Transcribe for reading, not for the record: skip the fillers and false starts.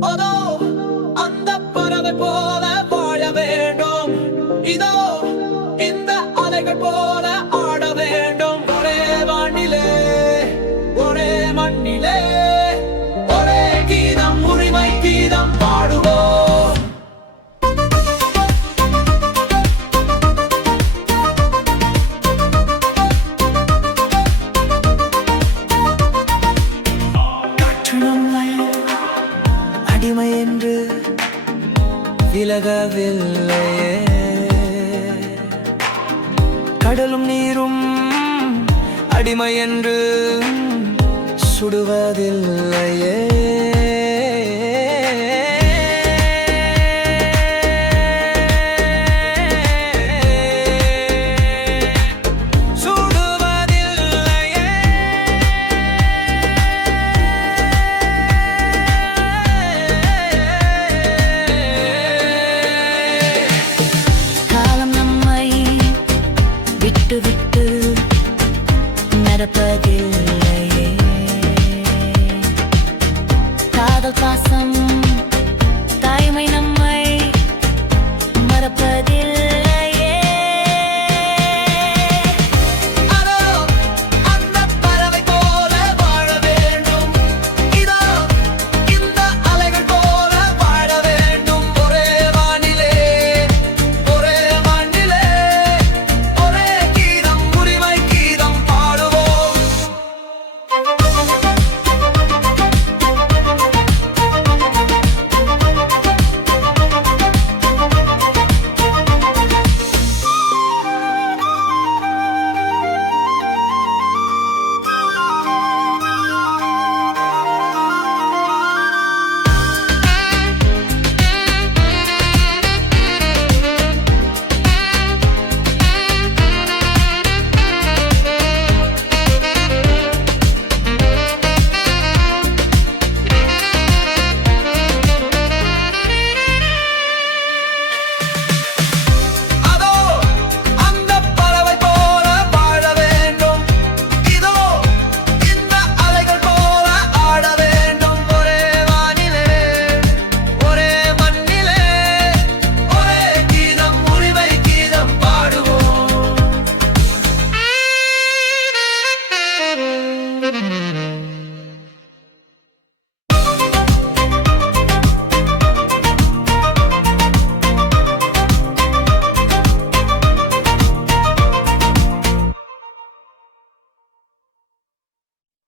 அதோ அந்த பறவை போல வாழ வேண்டும். இதோ இந்த அலைகள் போல ஆட வேண்டும். ஒரே வானிலே ஒரே மண்ணிலே ஒரே கீதம், உரிமை கீதம் பாடுவோம். அடிமை என்று விலகவில்லையே, கடலும் நீரும் அடிமை என்று சுடுவதில்லையே. விட்டு விட்டு நடப்பதில்லையே, காதல் பாசம்